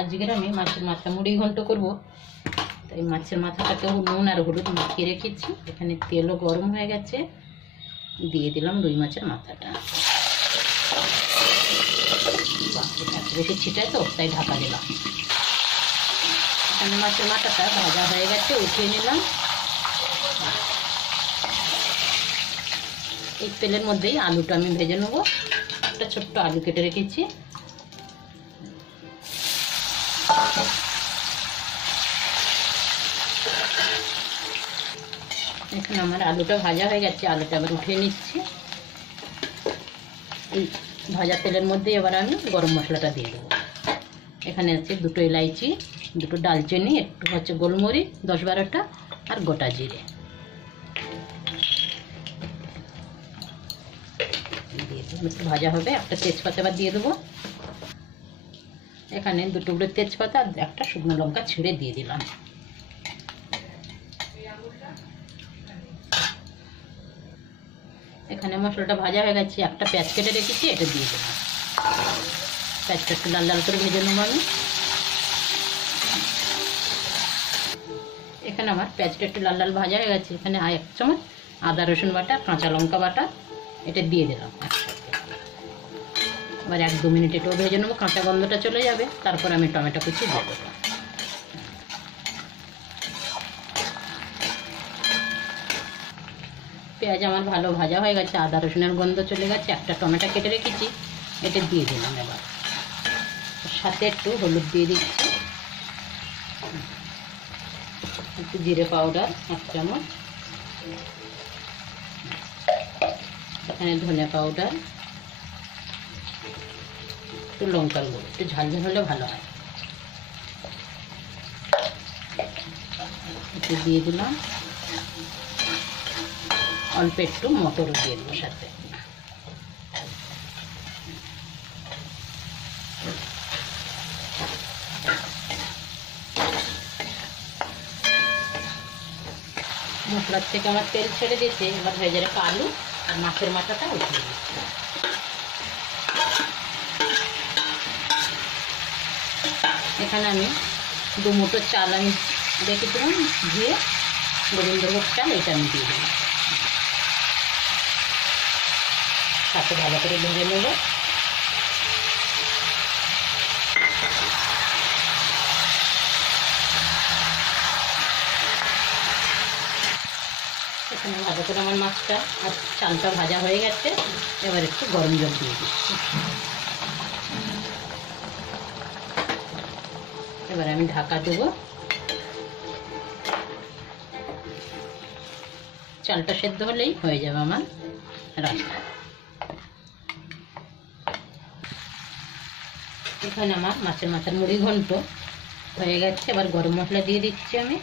আজকের আমি মাছের মাথা মুড়ি ঘন্ট করব। তাই মাছের মাথাটাকেও নুন আর হলুদ মাখিয়ে রেখেছি। এখানে তেলও গরম হয়ে গেছে, দিয়ে দিলাম রুই মাছের মাথাটা। বেশি ছিটায় তো, তাই ঢাকা দিলাম। এখানে মাছের মাথাটা ভাজা হয়ে গেছে, উঠিয়ে নিলাম। এই তেলের মধ্যেই আলুটা আমি ভেজে নেবো। একটা ছোট্ট আলু কেটে রেখেছি। এখানে আমার আলুটা ভাজা হয়ে গেছে, আলুটা আবার উঠিয়ে নিচ্ছি। এই ভাজা তেলের মধ্যে এবার আমি গরম মশলাটা দিয়ে দেবো। এখানে আছে দুটো এলাইচি, দুটো ডালচিনি, একটু হচ্ছে গোলমরিচ 10-12টা, আর গোটা জিরে দিয়ে দেবো। একটু ভাজা হবে। একটা তেজপাতা আবার দিয়ে দেবো। এখানে 2 টুকরো তেজপাতা আর একটা শুকনো লঙ্কা ছিঁড়ে দিয়ে দিলাম। এখানে মশলাটা ভাজা হয়ে গেছে, একটা পেঁয়াজ কেটে রেখেছি, এটা দিয়ে দিলাম। পেঁয়াজটা একটু লাল লাল করে ভেজে নেবো আমি। এখানে আমার পেঁয়াজটা একটু লাল লাল ভাজা হয়ে গেছে। এখানে 1 চামচ আদা রসুন বাটা, কাঁচা লঙ্কা বাটা, এটা দিয়ে দিলাম একসাথে। এবার 1-2 মিনিট এটাও ভেজে নেবো, কাঁচা গন্ধটা চলে যাবে। তারপর আমি টমেটো কুচি দিয়ে দেবো। পেঁয়াজ আমার ভালো ভাজা হয়ে গেছে, আদা রসুনের গন্ধ চলে গেছে। একটা টমেটো কেটে রেখেছি, এটা দিয়ে দিলাম। এবার সাথে একটু হলুদ দিয়ে দিচ্ছি, একটু জিরে পাউডার 1 চামচ, এখানে ধনে পাউডার, একটু লঙ্কার গুঁড়ো, একটু ঝাল ঝাল হলে ভালো হয়। একটু দিয়ে দিলাম। অল্প একটু মটরও দিয়ে দেবো সাথে। মশলার থেকে আমার তেল ছেড়ে দিয়েছে। এবার ভেজে রাখা আলু আর মাছের মাথাটা উঠিয়ে দিচ্ছি। এখানে আমি 2 মুঠো চাল আমি রেখেছিলাম ধুয়ে, গোবিন্দভোগ চাল, এটা আমি দিয়ে দিলাম। সাথে ভালো করে ভেজে নেব। এখানে ভালো করে আমার মাছটা আর চালটা ভাজা হয়ে গেছে। এবার একটু গরম জল দিয়ে দিচ্ছি। এবার আমি ঢাকা দেবো। চালটা সেদ্ধ হলেই হয়ে যাবে আমার রান্না। এখানে আমার মাছের মাথার মুড়ি ঘন্ট হয়ে গেছে। এবার গরম মশলা দিয়ে দিচ্ছি আমি।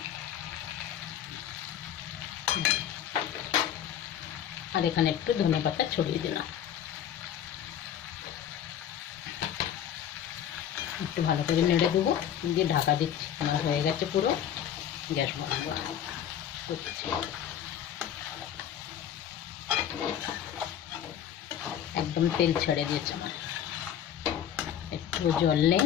আর এখানে একটু ধনে পাতা ছড়িয়ে দিলাম। একটু ভালো করে নেড়ে দেবো, দিয়ে ঢাকা দিচ্ছি। আমার হয়ে গেছে পুরো। গ্যাস বন্ধ করছি। একদম তেল ছেড়ে দিয়েছে আমার, একটু জল নেই।